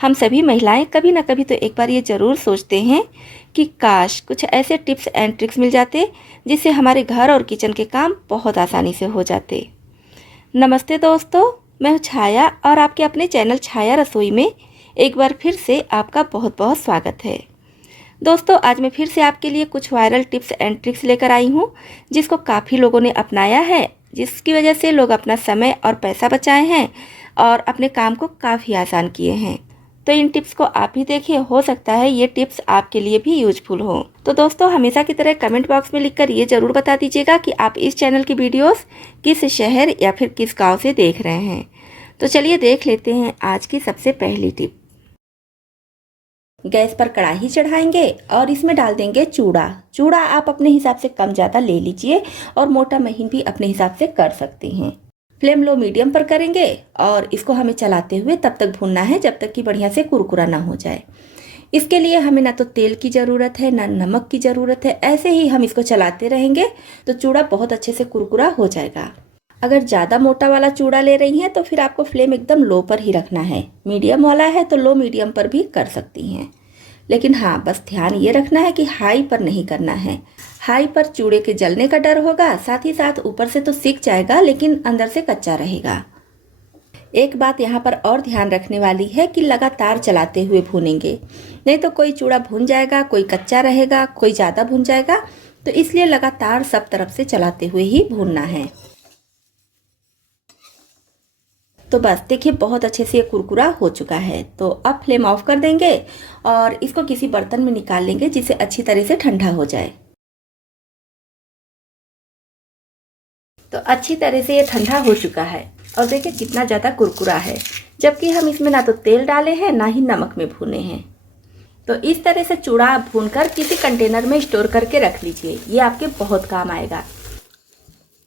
हम सभी महिलाएं कभी ना कभी तो एक बार ये ज़रूर सोचते हैं कि काश कुछ ऐसे टिप्स एंड ट्रिक्स मिल जाते जिससे हमारे घर और किचन के काम बहुत आसानी से हो जाते। नमस्ते दोस्तों, मैं हूँ छाया और आपके अपने चैनल छाया रसोई में एक बार फिर से आपका बहुत बहुत स्वागत है। दोस्तों, आज मैं फिर से आपके लिए कुछ वायरल टिप्स एंड ट्रिक्स लेकर आई हूँ जिसको काफ़ी लोगों ने अपनाया है, जिसकी वजह से लोग अपना समय और पैसा बचाए हैं और अपने काम को काफ़ी आसान किए हैं। तो इन टिप्स को आप भी देखिए, हो सकता है ये टिप्स आपके लिए भी यूजफुल हो। तो दोस्तों, हमेशा की तरह कमेंट बॉक्स में लिखकर ये ज़रूर बता दीजिएगा कि आप इस चैनल की वीडियोस किस शहर या फिर किस गांव से देख रहे हैं। तो चलिए देख लेते हैं आज की सबसे पहली टिप। गैस पर कढ़ाई चढ़ाएंगे और इसमें डाल देंगे चूड़ा। चूड़ा आप अपने हिसाब से कम ज़्यादा ले लीजिए और मोटा महीन भी अपने हिसाब से कर सकते हैं। फ्लेम लो मीडियम पर करेंगे और इसको हमें चलाते हुए तब तक भूनना है जब तक कि बढ़िया से कुरकुरा ना हो जाए। इसके लिए हमें ना तो तेल की ज़रूरत है ना नमक की ज़रूरत है। ऐसे ही हम इसको चलाते रहेंगे तो चूड़ा बहुत अच्छे से कुरकुरा हो जाएगा। अगर ज़्यादा मोटा वाला चूड़ा ले रही हैं तो फिर आपको फ्लेम एकदम लो पर ही रखना है। मीडियम वाला है तो लो मीडियम पर भी कर सकती हैं, लेकिन हाँ, बस ध्यान ये रखना है कि हाई पर नहीं करना है। हाई पर चूड़े के जलने का डर होगा, साथ ही साथ ऊपर से तो सिक जाएगा लेकिन अंदर से कच्चा रहेगा। एक बात यहाँ पर और ध्यान रखने वाली है कि लगातार चलाते हुए भूनेंगे, नहीं तो कोई चूड़ा भून जाएगा, कोई कच्चा रहेगा, कोई ज़्यादा भून जाएगा। तो इसलिए लगातार सब तरफ से चलाते हुए ही भूनना है। तो बस देखिए, बहुत अच्छे से ये कुरकुरा हो चुका है। तो अब फ्लेम ऑफ कर देंगे और इसको किसी बर्तन में निकाल लेंगे जिससे अच्छी तरह से ठंडा हो जाए। तो अच्छी तरह से ये ठंडा हो चुका है और देखिए कितना ज़्यादा कुरकुरा है, जबकि हम इसमें ना तो तेल डाले हैं ना ही नमक में भुने हैं। तो इस तरह से चूड़ा आप भूनकर किसी कंटेनर में स्टोर करके रख लीजिए, ये आपके बहुत काम आएगा।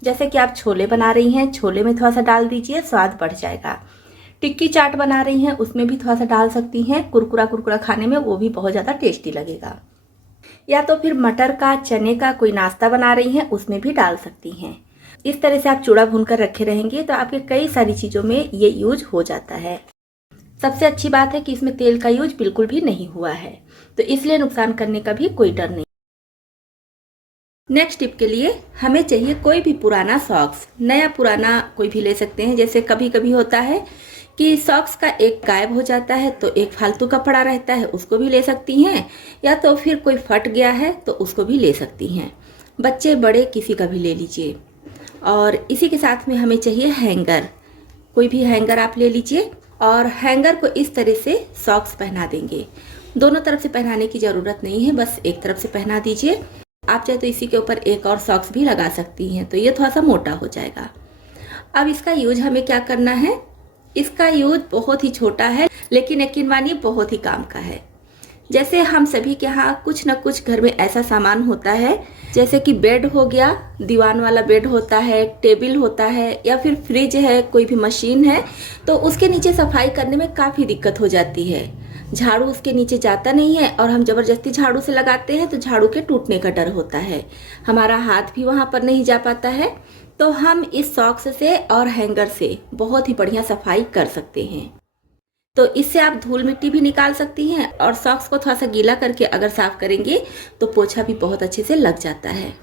जैसे कि आप छोले बना रही हैं, छोले में थोड़ा सा डाल दीजिए, स्वाद बढ़ जाएगा। टिक्की चाट बना रही हैं, उसमें भी थोड़ा सा डाल सकती हैं। कुरकुरा कुरकुरा खाने में वो भी बहुत ज़्यादा टेस्टी लगेगा। या तो फिर मटर का, चने का कोई नाश्ता बना रही हैं, उसमें भी डाल सकती हैं। इस तरह से आप चूड़ा भूनकर रखे रहेंगे तो आपके कई सारी चीज़ों में ये यूज हो जाता है। सबसे अच्छी बात है कि इसमें तेल का यूज बिल्कुल भी नहीं हुआ है, तो इसलिए नुकसान करने का भी कोई डर नहीं। नेक्स्ट टिप के लिए हमें चाहिए कोई भी पुराना सॉक्स। नया पुराना कोई भी ले सकते हैं। जैसे कभी कभी होता है कि सॉक्स का एक गायब हो जाता है तो एक फालतू का पड़ा रहता है, उसको भी ले सकती हैं। या तो फिर कोई फट गया है तो उसको भी ले सकती हैं। बच्चे बड़े किसी का भी ले लीजिए। और इसी के साथ में हमें चाहिए हैंगर। कोई भी हैंगर आप ले लीजिए और हैंगर को इस तरह से सॉक्स पहना देंगे। दोनों तरफ से पहनाने की ज़रूरत नहीं है, बस एक तरफ से पहना दीजिए। आप चाहे तो इसी के ऊपर एक और सॉक्स भी लगा सकती हैं, तो ये थोड़ा सा मोटा हो जाएगा। अब इसका यूज हमें क्या करना है? इसका यूज बहुत ही छोटा है, लेकिन यकीन मानिए बहुत ही काम का है। जैसे हम सभी के यहाँ कुछ न कुछ घर में ऐसा सामान होता है, जैसे कि बेड हो गया, दीवान वाला बेड होता है, टेबल होता है, या फिर फ्रिज है, कोई भी मशीन है, तो उसके नीचे सफाई करने में काफ़ी दिक्कत हो जाती है। झाड़ू उसके नीचे जाता नहीं है और हम ज़बरदस्ती झाड़ू से लगाते हैं तो झाड़ू के टूटने का डर होता है। हमारा हाथ भी वहाँ पर नहीं जा पाता है। तो हम इस सॉक्स से और हैंगर से बहुत ही बढ़िया सफाई कर सकते हैं। तो इससे आप धूल मिट्टी भी निकाल सकती हैं और सॉक्स को थोड़ा सा गीला करके अगर साफ करेंगे तो पोछा भी बहुत अच्छे से लग जाता है।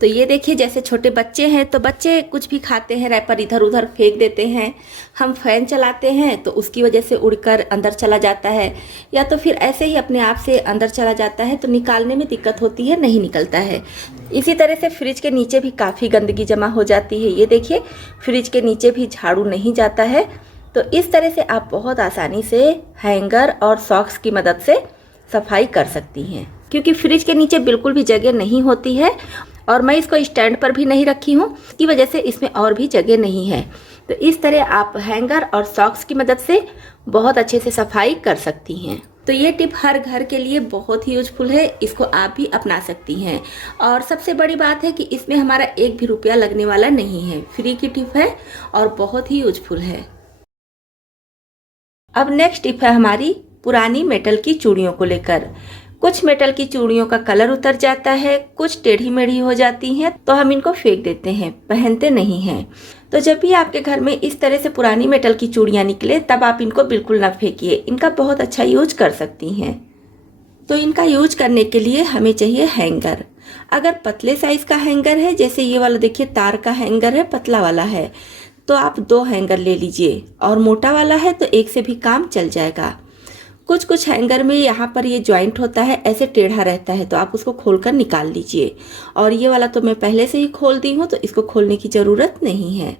तो ये देखिए, जैसे छोटे बच्चे हैं तो बच्चे कुछ भी खाते हैं, रैपर इधर उधर फेंक देते हैं। हम फैन चलाते हैं तो उसकी वजह से उड़कर अंदर चला जाता है, या तो फिर ऐसे ही अपने आप से अंदर चला जाता है तो निकालने में दिक्कत होती है, नहीं निकलता है। इसी तरह से फ्रिज के नीचे भी काफ़ी गंदगी जमा हो जाती है। ये देखिए, फ्रिज के नीचे भी झाड़ू नहीं जाता है। तो इस तरह से आप बहुत आसानी से हैंगर और सॉक्स की मदद से सफाई कर सकती हैं, क्योंकि फ्रिज के नीचे बिल्कुल भी जगह नहीं होती है और मैं इसको स्टैंड पर भी नहीं रखी हूँ, इसकी वजह से इसमें और भी जगह नहीं है। तो इस तरह आप हैंगर और सॉक्स की मदद से बहुत अच्छे से सफाई कर सकती हैं। तो ये टिप हर घर के लिए बहुत ही यूजफुल है, इसको आप भी अपना सकती हैं। और सबसे बड़ी बात है कि इसमें हमारा एक भी रुपया लगने वाला नहीं है, फ्री की टिप है और बहुत ही यूजफुल है। अब नेक्स्ट टिप है हमारी पुरानी मेटल की चूड़ियों को लेकर। कुछ मेटल की चूड़ियों का कलर उतर जाता है, कुछ टेढ़ी मेढ़ी हो जाती हैं, तो हम इनको फेंक देते हैं, पहनते नहीं हैं। तो जब भी आपके घर में इस तरह से पुरानी मेटल की चूड़ियाँ निकले तब आप इनको बिल्कुल ना फेंकिए, इनका बहुत अच्छा यूज कर सकती हैं। तो इनका यूज करने के लिए हमें चाहिए हैंगर। अगर पतले साइज का हैंगर है, जैसे ये वाला देखिए तार का हैंगर है, पतला वाला है, तो आप 2 हैंगर ले लीजिए, और मोटा वाला है तो 1 से भी काम चल जाएगा। कुछ हैंगर में यहाँ पर ये जॉइंट होता है, ऐसे टेढ़ा रहता है, तो आप उसको खोलकर निकाल लीजिए। और ये वाला तो मैं पहले से ही खोल दी हूँ, तो इसको खोलने की ज़रूरत नहीं है।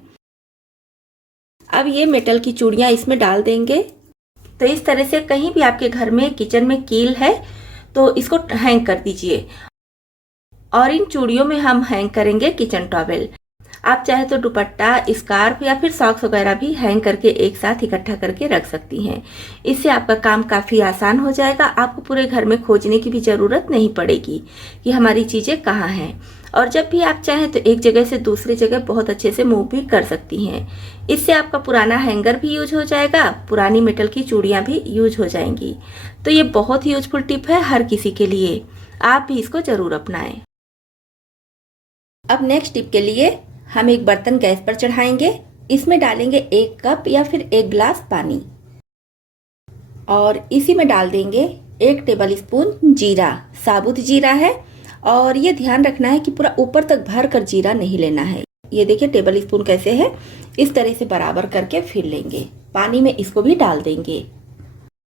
अब ये मेटल की चूड़ियाँ इसमें डाल देंगे। तो इस तरह से कहीं भी आपके घर में किचन में कील है तो इसको हैंग कर दीजिए। और इन चूड़ियों में हम हैंग करेंगे किचन टॉवेल। आप चाहे तो दुपट्टा, स्कार्फ या फिर सॉक्स वगैरह भी हैंग करके एक साथ इकट्ठा करके रख सकती हैं। इससे आपका काम काफ़ी आसान हो जाएगा। आपको पूरे घर में खोजने की भी ज़रूरत नहीं पड़ेगी कि हमारी चीज़ें कहाँ हैं। और जब भी आप चाहें तो एक जगह से दूसरी जगह बहुत अच्छे से मूव भी कर सकती हैं। इससे आपका पुराना हैंगर भी यूज हो जाएगा, पुरानी मेटल की चूड़ियाँ भी यूज हो जाएंगी। तो ये बहुत ही यूजफुल टिप है हर किसी के लिए, आप भी इसको ज़रूर अपनाएं। अब नेक्स्ट टिप के लिए हम एक बर्तन गैस पर चढ़ाएंगे। इसमें डालेंगे 1 कप या फिर 1 गिलास पानी, और इसी में डाल देंगे 1 टेबल स्पून जीरा। साबुत जीरा है, और ये ध्यान रखना है कि पूरा ऊपर तक भर कर जीरा नहीं लेना है। ये देखिए टेबल स्पून कैसे है, इस तरह से बराबर करके फिर लेंगे। पानी में इसको भी डाल देंगे।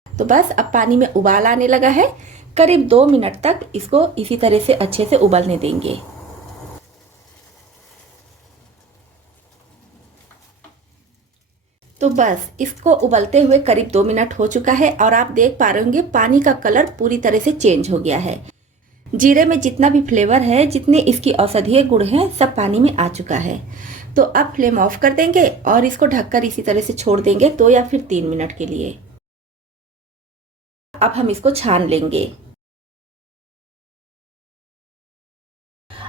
तो बस अब पानी में उबाल आने लगा है। करीब 2 मिनट तक इसको इसी तरह से अच्छे से उबलने देंगे। तो बस इसको उबलते हुए करीब 2 मिनट हो चुका है, और आप देख पा रहे होंगे पानी का कलर पूरी तरह से चेंज हो गया है। जीरे में जितना भी फ्लेवर है, जितने इसकी औषधीय गुण हैं, सब पानी में आ चुका है। तो अब फ्लेम ऑफ कर देंगे और इसको ढककर इसी तरह से छोड़ देंगे 2 या फिर 3 मिनट के लिए। अब हम इसको छान लेंगे।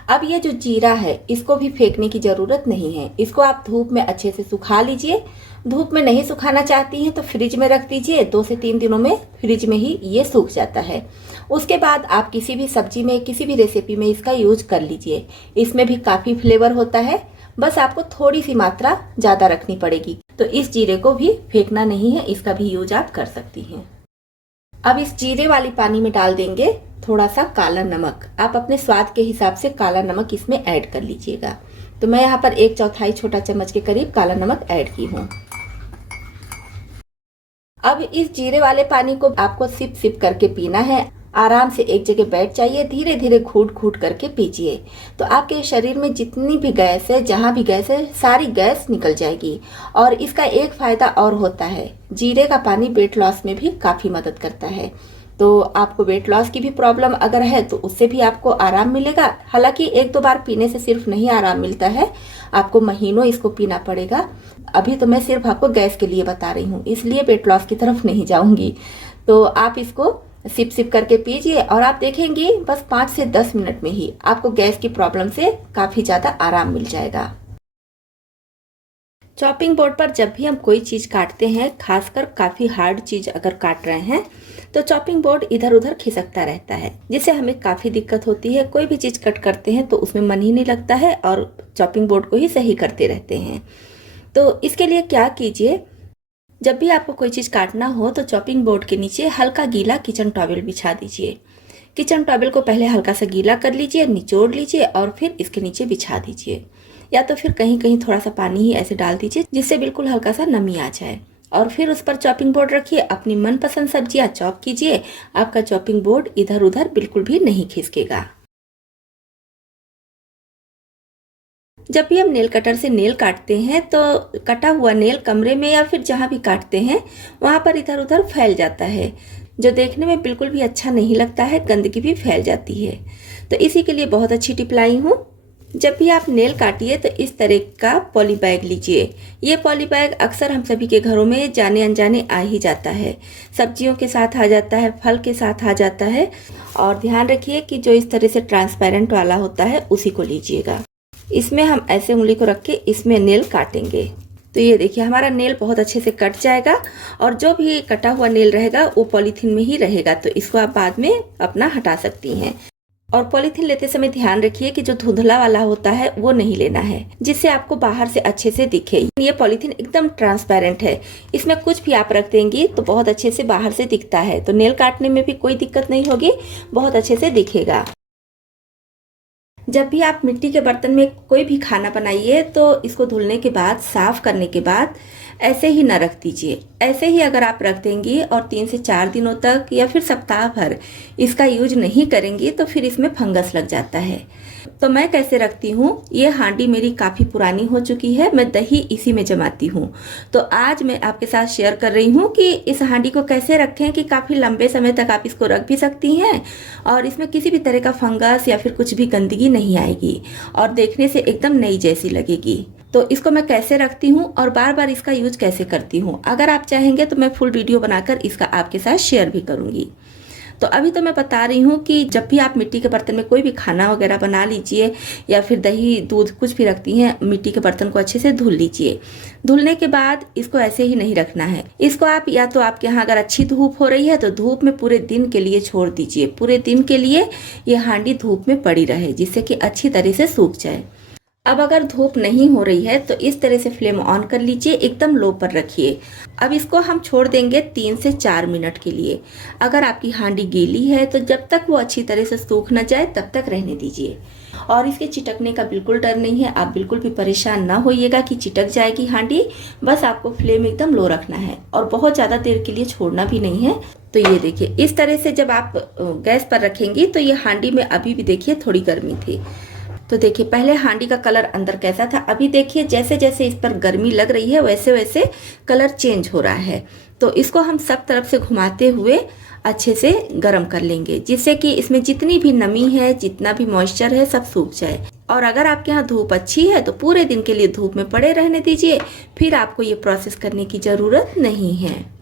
अब ये जो जीरा है इसको भी फेंकने की ज़रूरत नहीं है। इसको आप धूप में अच्छे से सुखा लीजिए। धूप में नहीं सुखाना चाहती हैं तो फ्रिज में रख दीजिए। 2 से 3 दिनों में फ्रिज में ही ये सूख जाता है। उसके बाद आप किसी भी सब्जी में, किसी भी रेसिपी में इसका यूज कर लीजिए। इसमें भी काफ़ी फ्लेवर होता है, बस आपको थोड़ी सी मात्रा ज़्यादा रखनी पड़ेगी। तो इस जीरे को भी फेंकना नहीं है, इसका भी यूज आप कर सकती हैं। अब इस जीरे वाली पानी में डाल देंगे थोड़ा सा काला नमक। आप अपने स्वाद के हिसाब से काला नमक इसमें ऐड कर लीजिएगा। तो मैं यहाँ पर 1/4 छोटा चम्मच के करीब काला नमक ऐड की हूँ। अब इस जीरे वाले पानी को आपको सिप सिप करके पीना है। आराम से एक जगह बैठ जाइए, धीरे धीरे घूट घूट करके पीजिए। तो आपके शरीर में जितनी भी गैस है, जहाँ भी गैस है, सारी गैस निकल जाएगी। और इसका एक फायदा और होता है, जीरे का पानी वेट लॉस में भी काफ़ी मदद करता है। तो आपको वेट लॉस की भी प्रॉब्लम अगर है तो उससे भी आपको आराम मिलेगा। हालांकि 1-2 बार पीने से सिर्फ नहीं आराम मिलता है, आपको महीनों इसको पीना पड़ेगा। अभी तो मैं सिर्फ आपको गैस के लिए बता रही हूँ, इसलिए वेट लॉस की तरफ नहीं जाऊँगी। तो आप इसको सिप सिप करके पीजिए और आप देखेंगे बस 5 से 10 मिनट में ही आपको गैस की प्रॉब्लम से काफ़ी ज़्यादा आराम मिल जाएगा। चॉपिंग बोर्ड पर जब भी हम कोई चीज़ काटते हैं, खासकर काफ़ी हार्ड चीज़ अगर काट रहे हैं, तो चॉपिंग बोर्ड इधर उधर खिसकता रहता है, जिससे हमें काफ़ी दिक्कत होती है। कोई भी चीज़ कट करते हैं तो उसमें मन ही नहीं लगता है और चॉपिंग बोर्ड को ही सही करते रहते हैं। तो इसके लिए क्या कीजिए, जब भी आपको कोई चीज़ काटना हो तो चॉपिंग बोर्ड के नीचे हल्का गीला किचन टॉवल बिछा दीजिए। किचन टॉवल को पहले हल्का सा गीला कर लीजिए, निचोड़ लीजिए और फिर इसके नीचे बिछा दीजिए। या तो फिर कहीं कहीं थोड़ा सा पानी ही ऐसे डाल दीजिए जिससे बिल्कुल हल्का सा नमी आ जाए। और फिर उस पर चॉपिंग बोर्ड रखिए, अपनी मनपसंद सब्जियां चॉप कीजिए। आपका चॉपिंग बोर्ड इधर उधर बिल्कुल भी नहीं खिसकेगा। जब भी हम नेल कटर से नेल काटते हैं तो कटा हुआ नेल कमरे में या फिर जहाँ भी काटते हैं वहाँ पर इधर उधर फैल जाता है, जो देखने में बिल्कुल भी अच्छा नहीं लगता है, गंदगी भी फैल जाती है। तो इसी के लिए बहुत अच्छी टिप लाई हूँ। जब भी आप नेल काटिए तो इस तरह का पॉली बैग लीजिए। ये पॉली बैग अक्सर हम सभी के घरों में जाने अनजाने आ ही जाता है। सब्जियों के साथ आ जाता है, फल के साथ आ जाता है। और ध्यान रखिए कि जो इस तरह से ट्रांसपेरेंट वाला होता है उसी को लीजिएगा। इसमें हम ऐसे उंगली को रख के इसमें नेल काटेंगे। तो ये देखिए हमारा नेल बहुत अच्छे से कट जाएगा और जो भी कटा हुआ नेल रहेगा वो पॉलीथीन में ही रहेगा, तो इसको आप बाद में अपना हटा सकती हैं। और पॉलीथीन लेते समय ध्यान रखिए कि जो धुंधला वाला होता है वो नहीं लेना है, जिससे आपको बाहर से अच्छे से दिखे। ये पॉलीथीन एकदम ट्रांसपेरेंट है, इसमें कुछ भी आप रख देंगी तो बहुत अच्छे से बाहर से दिखता है, तो नेल काटने में भी कोई दिक्कत नहीं होगी, बहुत अच्छे से दिखेगा। जब भी आप मिट्टी के बर्तन में कोई भी खाना बनाइए तो इसको धुलने के बाद, साफ करने के बाद ऐसे ही ना रख दीजिए। ऐसे ही अगर आप रख देंगी और 3 से 4 दिनों तक या फिर सप्ताह भर इसका यूज नहीं करेंगी तो फिर इसमें फंगस लग जाता है। तो मैं कैसे रखती हूँ, ये हांडी मेरी काफ़ी पुरानी हो चुकी है, मैं दही इसी में जमाती हूँ। तो आज मैं आपके साथ शेयर कर रही हूँ कि इस हांडी को कैसे रखें कि काफ़ी लंबे समय तक आप इसको रख भी सकती हैं और इसमें किसी भी तरह का फंगस या फिर कुछ भी गंदगी नहीं आएगी और देखने से एकदम नई जैसी लगेगी। तो इसको मैं कैसे रखती हूँ और बार बार इसका यूज कैसे करती हूँ, अगर आप चाहेंगे तो मैं फुल वीडियो बनाकर इसका आपके साथ शेयर भी करूँगी। तो अभी तो मैं बता रही हूँ कि जब भी आप मिट्टी के बर्तन में कोई भी खाना वगैरह बना लीजिए या फिर दही दूध कुछ भी रखती हैं, मिट्टी के बर्तन को अच्छे से धुल लीजिए। धुलने के बाद इसको ऐसे ही नहीं रखना है, इसको आप या तो आपके यहाँ अगर अच्छी धूप हो रही है तो धूप में पूरे दिन के लिए छोड़ दीजिए। पूरे दिन के लिए ये हांडी धूप में पड़ी रहे, जिससे कि अच्छी तरह से सूख जाए। अब अगर धूप नहीं हो रही है तो इस तरह से फ्लेम ऑन कर लीजिए, एकदम लो पर रखिए। अब इसको हम छोड़ देंगे 3 से 4 मिनट के लिए। अगर आपकी हांडी गीली है तो जब तक वो अच्छी तरह से सूख न जाए तब तक रहने दीजिए। और इसके चिटकने का बिल्कुल डर नहीं है, आप बिल्कुल भी परेशान ना होइएगा कि चिटक जाएगी हांडी। बस आपको फ्लेम एकदम लो रखना है और बहुत ज़्यादा देर के लिए छोड़ना भी नहीं है। तो ये देखिए इस तरह से जब आप गैस पर रखेंगी तो ये हांडी में अभी भी देखिए थोड़ी गर्मी थी। तो देखिए पहले हांडी का कलर अंदर कैसा था, अभी देखिए जैसे जैसे इस पर गर्मी लग रही है वैसे वैसे कलर चेंज हो रहा है। तो इसको हम सब तरफ से घुमाते हुए अच्छे से गर्म कर लेंगे, जिससे कि इसमें जितनी भी नमी है, जितना भी मॉइस्चर है, सब सूख जाए। और अगर आपके यहाँ धूप अच्छी है तो पूरे दिन के लिए धूप में पड़े रहने दीजिए, फिर आपको ये प्रोसेस करने की ज़रूरत नहीं है।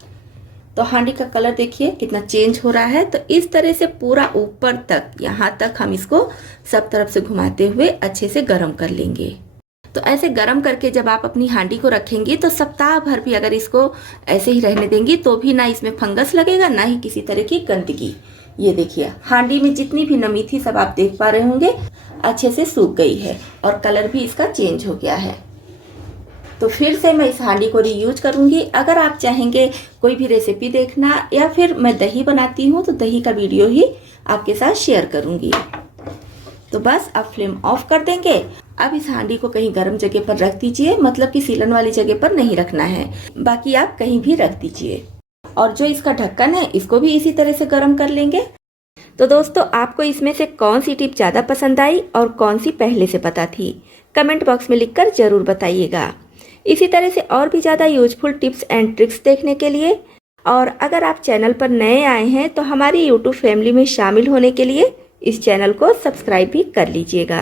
तो हांडी का कलर देखिए कितना चेंज हो रहा है। तो इस तरह से पूरा ऊपर तक, यहाँ तक हम इसको सब तरफ से घुमाते हुए अच्छे से गर्म कर लेंगे। तो ऐसे गर्म करके जब आप अपनी हांडी को रखेंगी तो सप्ताह भर भी अगर इसको ऐसे ही रहने देंगी तो भी ना इसमें फंगस लगेगा, ना ही किसी तरह की गंदगी। ये देखिए हांडी में जितनी भी नमी थी सब आप देख पा रहे होंगे अच्छे से सूख गई है और कलर भी इसका चेंज हो गया है। तो फिर से मैं इस हांडी को रीयूज करूँगी। अगर आप चाहेंगे कोई भी रेसिपी देखना या फिर मैं दही बनाती हूँ तो दही का वीडियो ही आपके साथ शेयर करूँगी। तो बस अब फ्लेम ऑफ कर देंगे। अब इस हांडी को कहीं गर्म जगह पर रख दीजिए, मतलब कि सीलन वाली जगह पर नहीं रखना है, बाकी आप कहीं भी रख दीजिए। और जो इसका ढक्कन है इसको भी इसी तरह से गर्म कर लेंगे। तो दोस्तों आपको इसमें से कौन सी टिप ज़्यादा पसंद आई और कौन सी पहले से पता थी, कमेंट बॉक्स में लिखकर ज़रूर बताइएगा। इसी तरह से और भी ज़्यादा यूजफुल टिप्स एंड ट्रिक्स देखने के लिए, और अगर आप चैनल पर नए आए हैं तो हमारी यूट्यूब फैमिली में शामिल होने के लिए इस चैनल को सब्सक्राइब भी कर लीजिएगा।